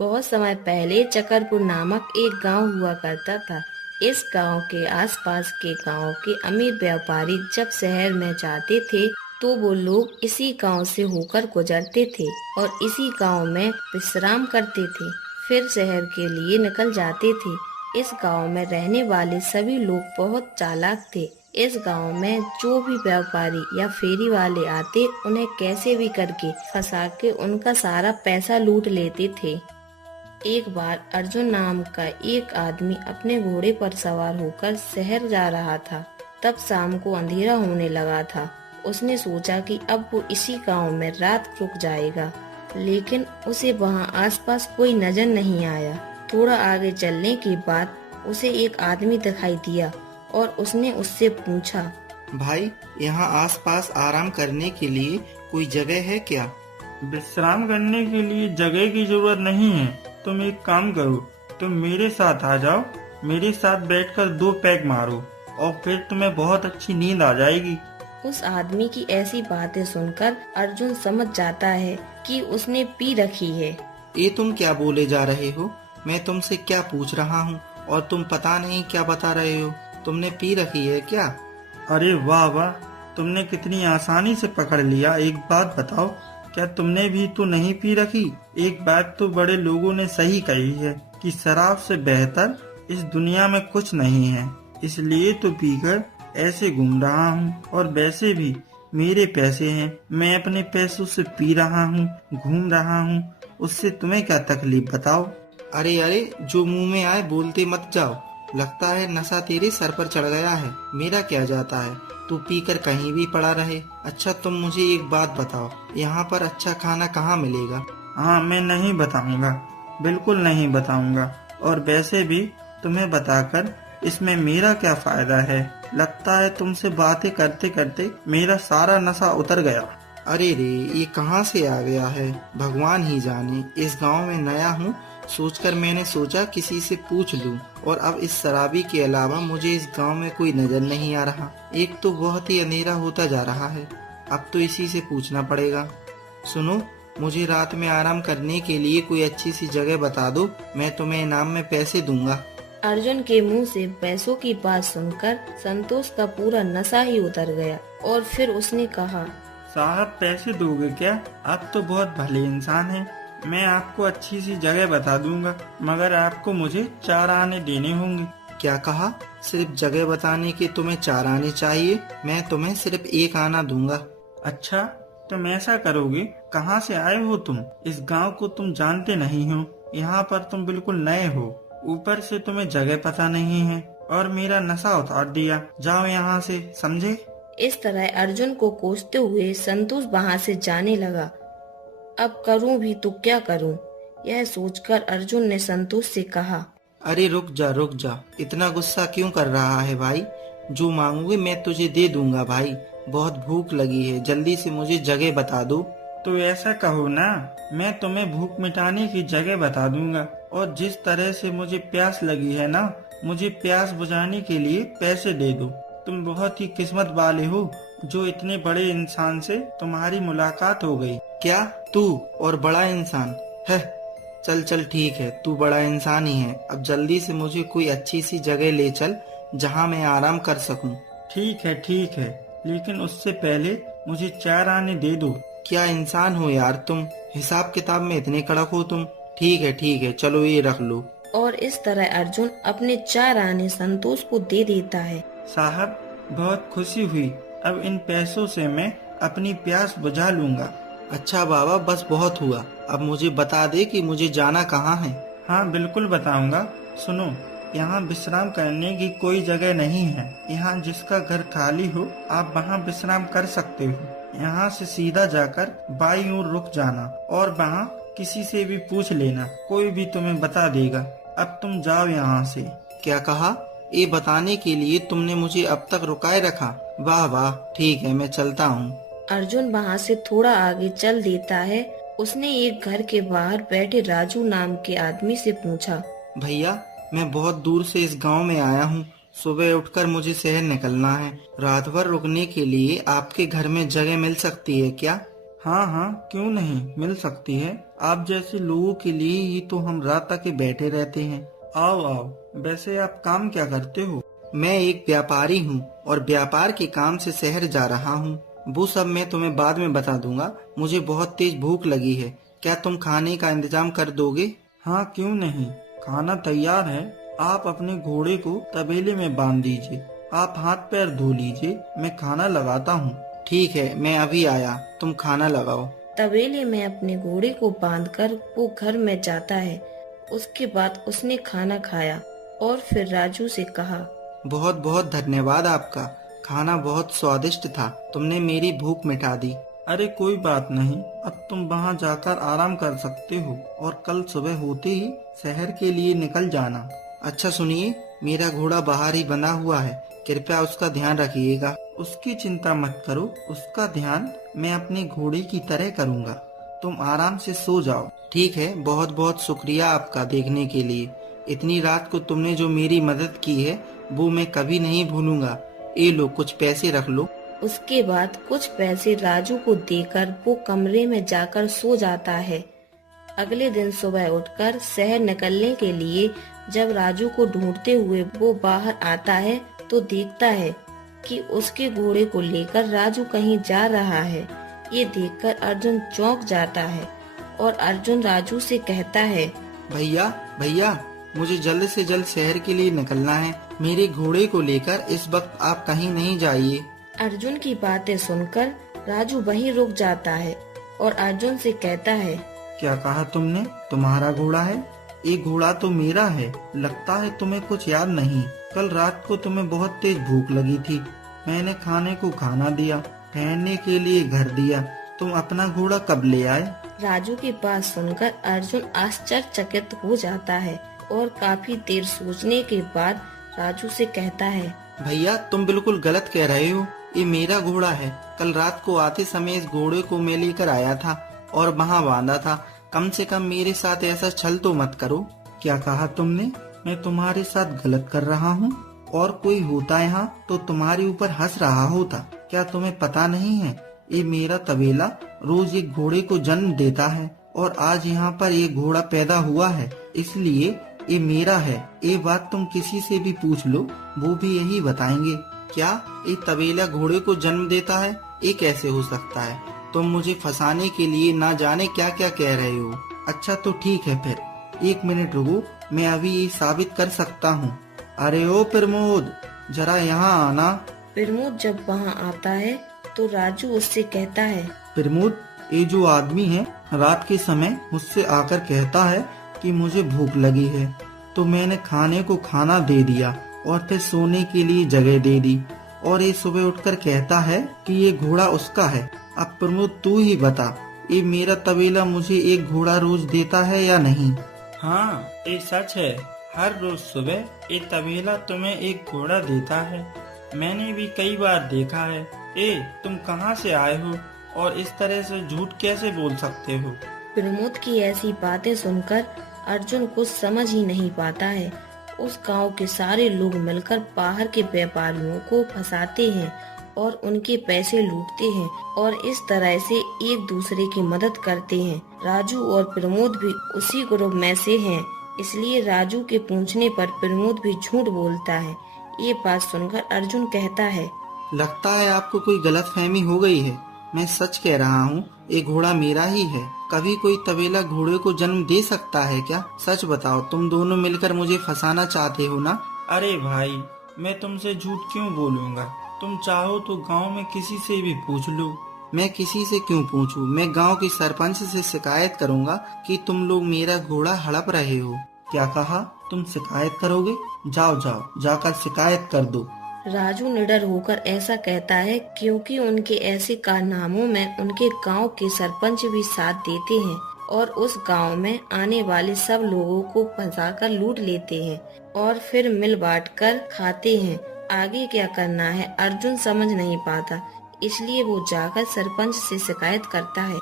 बहुत समय पहले चकरपुर नामक एक गांव हुआ करता था। इस गांव के आसपास के गांव के अमीर व्यापारी जब शहर में जाते थे तो वो लोग इसी गांव से होकर गुजरते थे और इसी गांव में विश्राम करते थे, फिर शहर के लिए निकल जाते थे। इस गांव में रहने वाले सभी लोग बहुत चालाक थे। इस गांव में जो भी व्यापारी या फेरी वाले आते उन्हें कैसे भी करके फंसा के उनका सारा पैसा लूट लेते थे। एक बार अर्जुन नाम का एक आदमी अपने घोड़े पर सवार होकर शहर जा रहा था। तब शाम को अंधेरा होने लगा था। उसने सोचा कि अब वो इसी गांव में रात रुक जाएगा, लेकिन उसे वहां आसपास कोई नजर नहीं आया। थोड़ा आगे चलने के बाद उसे एक आदमी दिखाई दिया और उसने उससे पूछा, भाई, यहाँ आसपास आराम करने के लिए कोई जगह है क्या? विश्राम करने के लिए जगह की जरूरत नहीं है। तुम एक काम करो, तुम मेरे साथ आ जाओ, मेरे साथ बैठकर 2 पैग मारो और फिर तुम्हें बहुत अच्छी नींद आ जाएगी। उस आदमी की ऐसी बातें सुनकर अर्जुन समझ जाता है कि उसने पी रखी है। ये तुम क्या बोले जा रहे हो? मैं तुमसे क्या पूछ रहा हूँ और तुम पता नहीं क्या बता रहे हो। तुमने पी रखी है क्या? अरे वाह वाह, तुमने कितनी आसानी से पकड़ लिया। एक बात बताओ, क्या तुमने भी तो नहीं पी रखी? एक बात तो बड़े लोगों ने सही कही है कि शराब से बेहतर इस दुनिया में कुछ नहीं है, इसलिए तो पीकर ऐसे घूम रहा हूँ। और वैसे भी मेरे पैसे हैं, मैं अपने पैसों से पी रहा हूँ, घूम रहा हूँ, उससे तुम्हें क्या तकलीफ बताओ। अरे अरे, जो मुंह में आए बोलते मत जाओ। लगता है नशा तेरे सर पर चढ़ गया है। मेरा क्या जाता है, तू पीकर कहीं भी पड़ा रहे। अच्छा, तुम मुझे एक बात बताओ, यहाँ पर अच्छा खाना कहाँ मिलेगा? हाँ, मैं नहीं बताऊंगा, बिल्कुल नहीं बताऊंगा। और वैसे भी तुम्हें बताकर इसमें मेरा क्या फायदा है? लगता है तुमसे बातें करते करते मेरा सारा नशा उतर गया। अरे रे, ये कहाँ से आ गया है, भगवान ही जाने। इस गांव में नया हूँ, सोचकर मैंने सोचा किसी से पूछ लूं, और अब इस शराबी के अलावा मुझे इस गांव में कोई नजर नहीं आ रहा। एक तो बहुत ही अंधेरा होता जा रहा है, अब तो इसी से पूछना पड़ेगा। सुनो, मुझे रात में आराम करने के लिए कोई अच्छी सी जगह बता दो, मैं तुम्हें इनाम में पैसे दूंगा। अर्जुन के मुंह से पैसों की बात सुनकर संतोष का पूरा नशा ही उतर गया और फिर उसने कहा, साहब, पैसे दोगे क्या? आप तो बहुत भले इंसान हैं। मैं आपको अच्छी सी जगह बता दूंगा, मगर आपको मुझे 4 आने देने होंगे। क्या कहा? सिर्फ जगह बताने के तुम्हें 4 आने चाहिए? मैं तुम्हें सिर्फ 1 आना दूंगा। अच्छा, तुम ऐसा करोगे? कहाँ से आए हो तुम? इस गांव को तुम जानते नहीं हो, यहाँ पर तुम बिल्कुल नए हो, ऊपर से तुम्हें जगह पता नहीं है और मेरा नशा उतार दिया। जाओ यहाँ से, समझे? इस तरह अर्जुन को कोसते हुए संतोष वहाँ से जाने लगा। अब करूं भी तो क्या करूं? यह सोचकर अर्जुन ने संतोष से कहा, अरे रुक जा रुक जा, इतना गुस्सा क्यों कर रहा है भाई? जो मांगोगे मैं तुझे दे दूंगा भाई। बहुत भूख लगी है, जल्दी से मुझे जगह बता दो। तो ऐसा कहो ना, मैं तुम्हें भूख मिटाने की जगह बता दूंगा, और जिस तरह से मुझे प्यास लगी है ना, मुझे प्यास बुझाने के लिए पैसे दे दो। तुम बहुत ही किस्मत वाले हो जो इतने बड़े इंसान से तुम्हारी मुलाकात हो गई। क्या तू और बड़ा इंसान है? चल चल ठीक है, तू बड़ा इंसान ही है। अब जल्दी से मुझे कोई अच्छी सी जगह ले चल जहाँ मैं आराम कर सकूं। ठीक है, लेकिन उससे पहले मुझे 4 आने दे दो। क्या इंसान हो यार तुम, हिसाब किताब में इतने कड़क हो तुम। ठीक है, चलो ये रख लो। और इस तरह अर्जुन अपने 4 आने संतोष को दे देता है। साहब, बहुत खुशी हुई। अब इन पैसों से मैं अपनी प्यास बुझा लूंगा। अच्छा बाबा, बस बहुत हुआ। अब मुझे बता दे कि मुझे जाना कहाँ है। हाँ, बिल्कुल बताऊंगा। सुनो, यहाँ विश्राम करने की कोई जगह नहीं है। यहाँ जिसका घर खाली हो, आप वहाँ विश्राम कर सकते हो। यहाँ से सीधा जाकर बाईं ओर रुक जाना और वहाँ किसी से भी पूछ लेना, कोई भी तुम्हें बता देगा। अब तुम जाओ यहाँ से। क्या कहा? ये बताने के लिए तुमने मुझे अब तक रुकाए रखा? वाह वाह, ठीक है, मैं चलता हूँ। अर्जुन वहाँ से थोड़ा आगे चल देता है। उसने एक घर के बाहर बैठे राजू नाम के आदमी से पूछा, भैया, मैं बहुत दूर से इस गांव में आया हूँ। सुबह उठकर मुझे शहर निकलना है। रात भर रुकने के लिए आपके घर में जगह मिल सकती है क्या? हाँ, क्यों नहीं, मिल सकती है। आप जैसे लोगों के लिए ही तो हम रात तक बैठे रहते हैं। आओ आओ, वैसे आप काम क्या करते हो? मैं एक व्यापारी हूँ और व्यापार के काम से शहर जा रहा हूँ। वो सब मैं तुम्हें बाद में बता दूंगा। मुझे बहुत तेज भूख लगी है, क्या तुम खाने का इंतजाम कर दोगे? हाँ क्यों नहीं, खाना तैयार है। आप अपने घोड़े को तबेले में बांध दीजिए, आप हाथ पैर धो लीजिए, मैं खाना लगाता हूँ। ठीक है, मैं अभी आया, तुम खाना लगाओ। तबेले में अपने घोड़े को बांधकर वो घर में जाता है। उसके बाद उसने खाना खाया और फिर राजू से कहा, बहुत बहुत धन्यवाद आपका, खाना बहुत स्वादिष्ट था, तुमने मेरी भूख मिटा दी। अरे कोई बात नहीं, अब तुम वहाँ जाकर आराम कर सकते हो और कल सुबह होते ही शहर के लिए निकल जाना। अच्छा सुनिए, मेरा घोड़ा बाहर ही बंधा हुआ है, कृपया उसका ध्यान रखिएगा। उसकी चिंता मत करो, उसका ध्यान मैं अपने घोड़े की तरह करूँगा। तुम आराम से सो जाओ। ठीक है, बहुत बहुत शुक्रिया आपका देखने के लिए। इतनी रात को तुमने जो मेरी मदद की है वो मैं कभी नहीं भूलूंगा। ये लो, कुछ पैसे रख लो। उसके बाद कुछ पैसे राजू को देकर वो कमरे में जाकर सो जाता है। अगले दिन सुबह उठकर शहर निकलने के लिए जब राजू को ढूंढते हुए वो बाहर आता है तो देखता है कि उसके घोड़े को लेकर राजू कहीं जा रहा है। ये देखकर अर्जुन चौंक जाता है और अर्जुन राजू से कहता है, भैया भैया, मुझे जल्द से जल्द शहर के लिए निकलना है, मेरे घोड़े को लेकर इस वक्त आप कहीं नहीं जाइए। अर्जुन की बातें सुनकर राजू वहीं रुक जाता है और अर्जुन से कहता है, क्या कहा तुमने? तुम्हारा घोड़ा है? ये घोड़ा तो मेरा है। लगता है तुम्हें कुछ याद नहीं। कल रात को तुम्हें बहुत तेज भूख लगी थी, मैंने खाने को खाना दिया, ठहरने के लिए घर दिया, तुम अपना घोड़ा कब ले आए? राजू की बात सुनकर अर्जुन आश्चर्यचकित हो जाता है और काफी देर सोचने के बाद राजू से कहता है, भैया तुम बिल्कुल गलत कह रहे हो, ये मेरा घोड़ा है। कल रात को आते समय इस घोड़े को मैं लेकर आया था और वहाँ बांधा था। कम से कम मेरे साथ ऐसा छल तो मत करो। क्या कहा तुमने? मैं तुम्हारे साथ गलत कर रहा हूँ? और कोई होता यहाँ तो तुम्हारे ऊपर हंस रहा होता। क्या तुम्हें पता नहीं है, ये मेरा तबेला रोज एक घोड़े को जन्म देता है और आज यहाँ पर ये घोड़ा पैदा हुआ है, इसलिए ये मेरा है। ये बात तुम किसी से भी पूछ लो, वो भी यही बताएंगे। क्या ये तबेला घोड़े को जन्म देता है? ये कैसे हो सकता है? तुम मुझे फंसाने के लिए ना जाने क्या क्या कह रहे हो। अच्छा तो ठीक है, फिर 1 मिनट रुको, मैं अभी ये साबित कर सकता हूँ। अरे ओ प्रमोद, जरा यहाँ आना। प्रमोद जब वहाँ आता है तो राजू उससे कहता है, प्रमोद, ये जो आदमी है रात के समय मुझसे आकर कहता है कि मुझे भूख लगी है, तो मैंने खाने को खाना दे दिया और फिर सोने के लिए जगह दे दी, और ये सुबह उठकर कहता है कि ये घोड़ा उसका है। अब प्रमोद तू ही बता, ये मेरा तबेला मुझे एक घोड़ा रोज देता है या नहीं? हाँ ये सच है, हर रोज सुबह ये तबेला तुम्हें एक घोड़ा देता है। मैंने भी कई बार देखा है। तुम कहाँ से आए हो और इस तरह से झूठ कैसे बोल सकते हो? प्रमोद की ऐसी बातें सुनकर अर्जुन कुछ समझ ही नहीं पाता है। उस गांव के सारे लोग मिलकर बाहर के व्यापारियों को फंसाते हैं और उनके पैसे लूटते हैं और इस तरह से एक दूसरे की मदद करते हैं। राजू और प्रमोद भी उसी ग्रुप में से हैं, इसलिए राजू के पूछने पर प्रमोद भी झूठ बोलता है। ये बात सुनकर अर्जुन कहता है, लगता है आपको कोई गलतफहमी हो गई है। मैं सच कह रहा हूँ, ये घोड़ा मेरा ही है। कभी कोई तबेला घोड़े को जन्म दे सकता है क्या? सच बताओ, तुम दोनों मिलकर मुझे फंसाना चाहते हो ना? अरे भाई, मैं तुमसे झूठ क्यों बोलूँगा? तुम चाहो तो गांव में किसी से भी पूछ लो। मैं किसी से क्यों पूछूं? मैं गांव के सरपंच से शिकायत करूंगा कि तुम लोग मेरा घोड़ा हड़प रहे हो। क्या कहा? तुम शिकायत करोगे? जाओ जाओ, जाकर शिकायत कर दो। राजू निडर होकर ऐसा कहता है क्योंकि उनके ऐसे कारनामों में उनके गांव के सरपंच भी साथ देते हैं और उस गांव में आने वाले सब लोगों को फंसाकर लूट लेते हैं और फिर मिल बांट कर खाते हैं। आगे क्या करना है अर्जुन समझ नहीं पाता, इसलिए वो जाकर सरपंच से शिकायत करता है।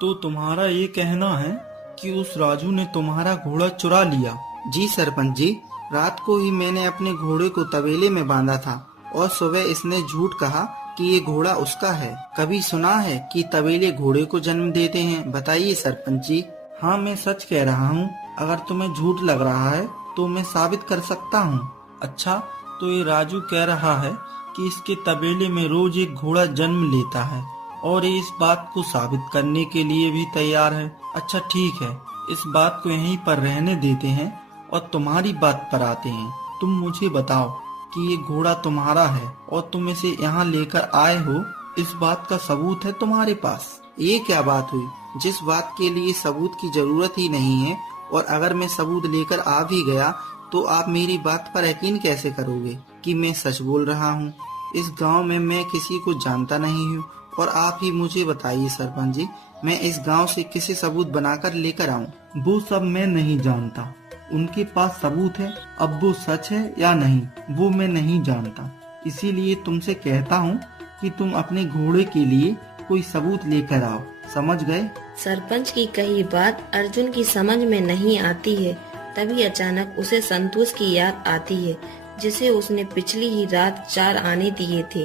तो तुम्हारा ये कहना है कि उस राजू ने तुम्हारा घोड़ा चुरा लिया? जी सरपंच जी, रात को ही मैंने अपने घोड़े को तबेले में बांधा था और सुबह इसने झूठ कहा कि ये घोड़ा उसका है। कभी सुना है कि तबेले घोड़े को जन्म देते हैं? बताइए सरपंच जी। हाँ, मैं सच कह रहा हूँ। अगर तुम्हें झूठ लग रहा है तो मैं साबित कर सकता हूँ। अच्छा, तो ये राजू कह रहा है कि इसके तबेले में रोज एक घोड़ा जन्म लेता है और ये इस बात को साबित करने के लिए भी तैयार है। अच्छा ठीक है, इस बात को यहीं पर रहने देते हैं और तुम्हारी बात पर आते हैं। तुम मुझे बताओ कि ये घोड़ा तुम्हारा है और तुम इसे यहाँ लेकर आए हो, इस बात का सबूत है तुम्हारे पास? ये क्या बात हुई, जिस बात के लिए सबूत की जरूरत ही नहीं है, और अगर मैं सबूत लेकर आ भी गया तो आप मेरी बात पर यकीन कैसे करोगे कि मैं सच बोल रहा हूँ? इस गांव में मैं किसी को जानता नहीं हूँ, और आप ही मुझे बताइए सरपंच जी, मैं इस गांव से किसी सबूत बनाकर लेकर आऊँ? वो सब मैं नहीं जानता। उनके पास सबूत है, अब वो सच है या नहीं वो मैं नहीं जानता। इसीलिए तुमसे कहता हूँ कि तुम अपने घोड़े के लिए कोई सबूत लेकर आओ, समझ गए? सरपंच की कही बात अर्जुन की समझ में नहीं आती है। तभी अचानक उसे संतोष की याद आती है, जिसे उसने पिछली ही रात 4 आने दिए थे,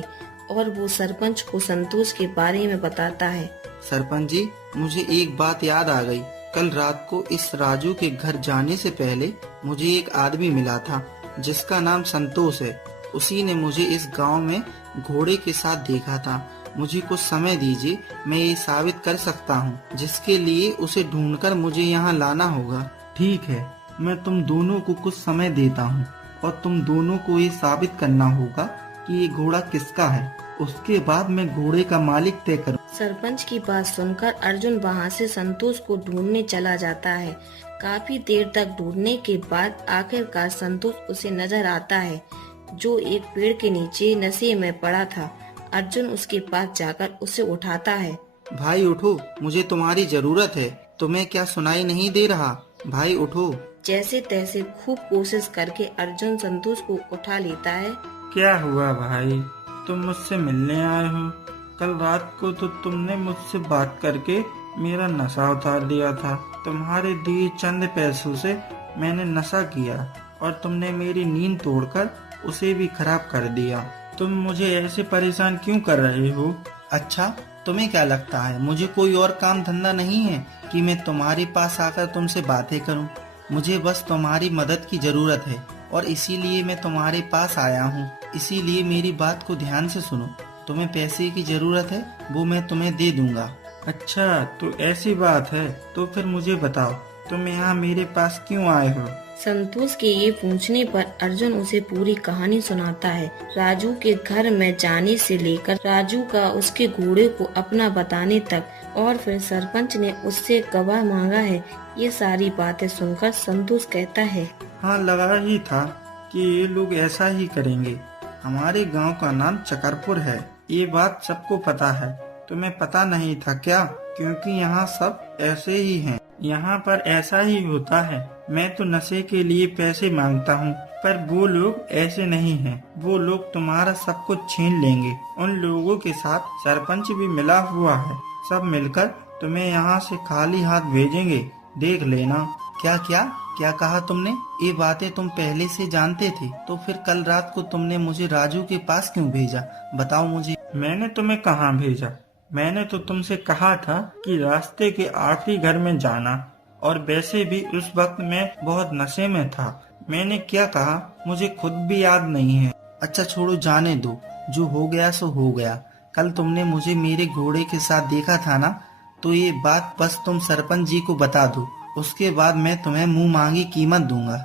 और वो सरपंच को संतोष के बारे में बताता है। सरपंच जी, मुझे एक बात याद आ गई। कल रात को इस राजू के घर जाने से पहले मुझे एक आदमी मिला था जिसका नाम संतोष है। उसी ने मुझे इस गांव में घोड़े के साथ देखा था। मुझे कुछ समय दीजिए, मैं ये साबित कर सकता हूँ, जिसके लिए उसे ढूंढकर मुझे यहाँ लाना होगा। ठीक है, मैं तुम दोनों को कुछ समय देता हूँ और तुम दोनों को ये साबित करना होगा कि ये घोड़ा किसका है। उसके बाद मैं घोड़े का मालिक तय करूँ। सरपंच की बात सुनकर अर्जुन वहाँ से संतोष को ढूंढने चला जाता है। काफी देर तक ढूंढने के बाद आखिरकार संतोष उसे नजर आता है, जो एक पेड़ के नीचे नशे में पड़ा था। अर्जुन उसके पास जाकर उसे उठाता है। भाई उठो, मुझे तुम्हारी जरूरत है। तुम्हें क्या सुनाई नहीं दे रहा? भाई उठो। जैसे तैसे खूब कोशिश करके अर्जुन संतोष को उठा लेता है। क्या हुआ भाई, तुम मुझसे मिलने आए हो? कल रात को तो तुमने मुझसे बात करके मेरा नशा उतार दिया था। तुम्हारे दिए चंद पैसों से मैंने नशा किया और तुमने मेरी नींद तोड़कर उसे भी खराब कर दिया। तुम मुझे ऐसे परेशान क्यों कर रहे हो? अच्छा, तुम्हें क्या लगता है मुझे कोई और काम धंधा नहीं है कि मैं तुम्हारे पास आकर तुमसे बातें करूं? मुझे बस तुम्हारी मदद की जरूरत है और इसीलिए मैं तुम्हारे पास आया हूं। इसीलिए मेरी बात को ध्यान से सुनो। तुम्हें पैसे की जरूरत है, वो मैं तुम्हें दे दूंगा। अच्छा, तो ऐसी बात है, तो फिर मुझे बताओ तुम यहाँ मेरे पास क्यों आए हो? संतोष के ये पूछने पर अर्जुन उसे पूरी कहानी सुनाता है। राजू के घर में जाने से लेकर राजू का उसके घोड़े को अपना बताने तक, और फिर सरपंच ने उससे गवाह मांगा है। ये सारी बातें सुनकर संतोष कहता है, हाँ, लगा ही था कि ये लोग ऐसा ही करेंगे। हमारे गांव का नाम चकरपुर है, ये बात सबको पता है। तुम्हें पता नहीं था क्या? क्योंकि यहाँ सब ऐसे ही हैं। यहाँ पर ऐसा ही होता है। मैं तो नशे के लिए पैसे मांगता हूँ, पर वो लोग ऐसे नहीं हैं। वो लोग तुम्हारा सब कुछ छीन लेंगे। उन लोगों के साथ सरपंच भी मिला हुआ है। सब मिलकर तुम्हें यहाँ से खाली हाथ भेजेंगे, देख लेना। क्या क्या क्या कहा तुमने? ये बातें तुम पहले से जानते थे, तो फिर कल रात को तुमने मुझे राजू के पास क्यों भेजा? बताओ मुझे। मैंने तुम्हें कहाँ भेजा? मैंने तो तुमसे कहा था कि रास्ते के आखिरी घर में जाना, और वैसे भी उस वक्त मैं बहुत नशे में था। मैंने क्या कहा मुझे खुद भी याद नहीं है। अच्छा छोड़ो, जाने दो। जो हो गया सो हो गया। कल तुमने मुझे मेरे घोड़े के साथ देखा था ना, तो ये बात बस तुम सरपंच जी को बता दो। उसके बाद मैं तुम्हें मुंह मांगी कीमत दूंगा।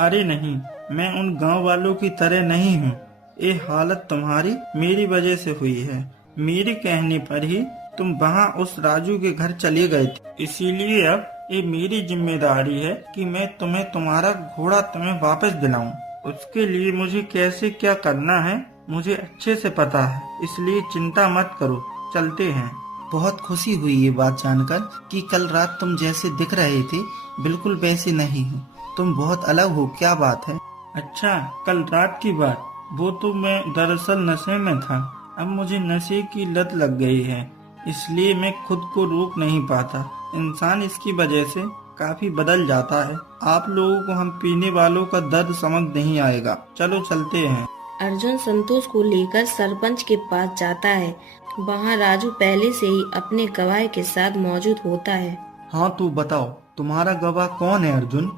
अरे नहीं, मैं उन गांव वालों की तरह नहीं हूँ। ये हालत तुम्हारी मेरी वजह से हुई है। मेरे कहने पर ही तुम वहाँ उस राजू के घर चले गए थे। इसीलिए अब ये मेरी जिम्मेदारी है कि मैं तुम्हें तुम्हारा घोड़ा तुम्हें वापस दिलाऊं। उसके लिए मुझे कैसे क्या करना है मुझे अच्छे से पता है, इसलिए चिंता मत करो, चलते हैं। बहुत खुशी हुई ये बात जानकर कि कल रात तुम जैसे दिख रहे थे बिल्कुल वैसे नहीं हो। तुम बहुत अलग हो। क्या बात है? अच्छा, कल रात की बात? वो तो मैं दरअसल नशे में था। अब मुझे नशे की लत लग गई है, इसलिए मैं खुद को रोक नहीं पाता। इंसान इसकी वजह से काफी बदल जाता है। आप लोगों को हम पीने वालों का दर्द समझ नहीं आएगा। चलो चलते हैं। अर्जुन संतोष को लेकर सरपंच के पास जाता है। वहाँ राजू पहले से ही अपने गवाह के साथ मौजूद होता है। हाँ तो बताओ, तुम्हारा गवाह कौन है अर्जुन?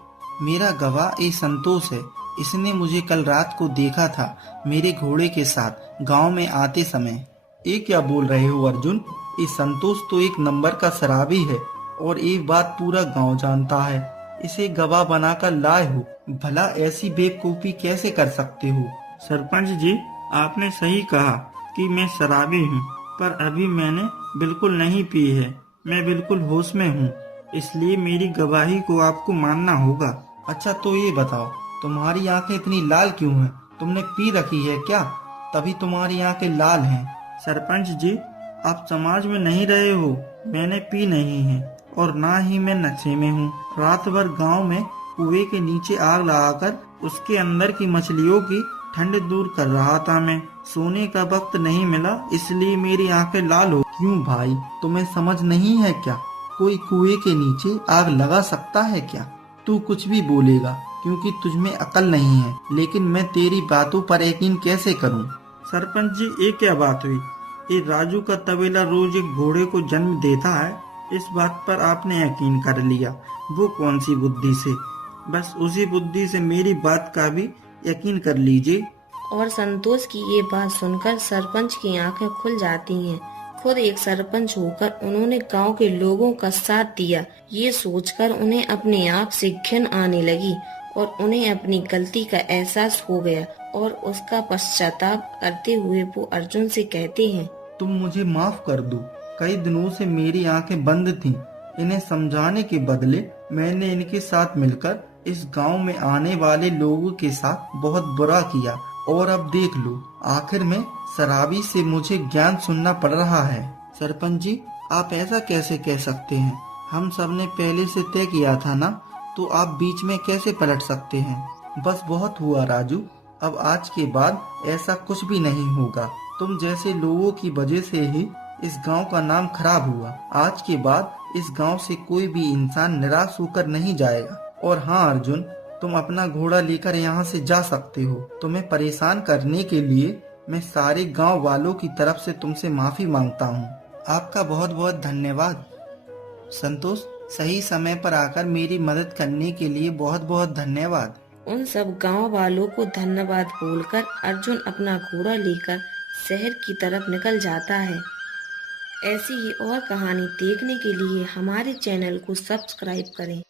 मेरा गवाह ये संतोष है। इसने मुझे कल रात को देखा था मेरे घोड़े के साथ गांव में आते समय। ये क्या बोल रहे हो अर्जुन? ये संतोष तो एक नंबर का शराबी है और एक बात पूरा गांव जानता है। इसे गवाह बनाकर लाए हो, भला ऐसी बेवकूफी कैसे कर सकते हो? सरपंच जी, आपने सही कहा कि मैं शराबी हूँ, पर अभी मैंने बिल्कुल नहीं पी है। मैं बिल्कुल होश में हूँ, इसलिए मेरी गवाही को आपको मानना होगा। अच्छा तो ये बताओ, तुम्हारी आंखें इतनी लाल क्यों हैं? तुमने पी रखी है क्या? तभी तुम्हारी आंखें लाल हैं। सरपंच जी, आप समाज में नहीं रहे हो। मैंने पी नहीं है और ना ही मैं नशे में हूँ। रात भर गांव में कुएं के नीचे आग लगाकर उसके अंदर की मछलियों की ठंड दूर कर रहा था मैं। सोने का वक्त नहीं मिला, इसलिए मेरी आंखें लाल हो। क्यों भाई, तुम्हें समझ नहीं है क्या? कोई कुएं के नीचे आग लगा सकता है क्या? तू कुछ भी बोलेगा क्योंकि तुझमें अकल नहीं है, लेकिन मैं तेरी बातों पर यकीन कैसे करूं? सरपंच जी, ये क्या बात हुई? ये राजू का तबेला रोज एक घोड़े को जन्म देता है, इस बात पर आपने यकीन कर लिया। वो कौन सी बुद्धि से? बस उसी बुद्धि से मेरी बात का भी यकीन कर लीजिए। और संतोष की ये बात सुनकर सरपंच की आंखें खुल जाती हैं। खुद एक सरपंच होकर उन्होंने गांव के लोगों का साथ दिया, ये सोचकर उन्हें अपने आप से घिन आने लगी और उन्हें अपनी गलती का एहसास हो गया और उसका पश्चाताप करते हुए वो अर्जुन से कहते हैं, तुम मुझे माफ कर दो। कई दिनों से मेरी आंखें बंद थीं। इन्हें समझाने के बदले मैंने इनके साथ मिलकर इस गांव में आने वाले लोगों के साथ बहुत बुरा किया, और अब देख लो, आखिर में शराबी से मुझे ज्ञान सुनना पड़ रहा है। सरपंच जी, आप ऐसा कैसे कह सकते हैं? हम सब ने पहले से तय किया था ना, तो आप बीच में कैसे पलट सकते हैं? बस बहुत हुआ राजू, अब आज के बाद ऐसा कुछ भी नहीं होगा। तुम जैसे लोगों की वजह से ही इस गांव का नाम खराब हुआ। आज के बाद इस गांव से कोई भी इंसान निराश होकर नहीं जाएगा। और हाँ अर्जुन, तुम अपना घोड़ा लेकर यहाँ से जा सकते हो। तुम्हें परेशान करने के लिए मैं सारे गांव वालों की तरफ से तुमसे माफी मांगता हूँ। आपका बहुत बहुत धन्यवाद संतोष। सही समय पर आकर मेरी मदद करने के लिए बहुत बहुत धन्यवाद। उन सब गांव वालों को धन्यवाद बोलकर अर्जुन अपना घोड़ा लेकर शहर की तरफ निकल जाता है। ऐसी ही और कहानी देखने के लिए हमारे चैनल को सब्सक्राइब करें।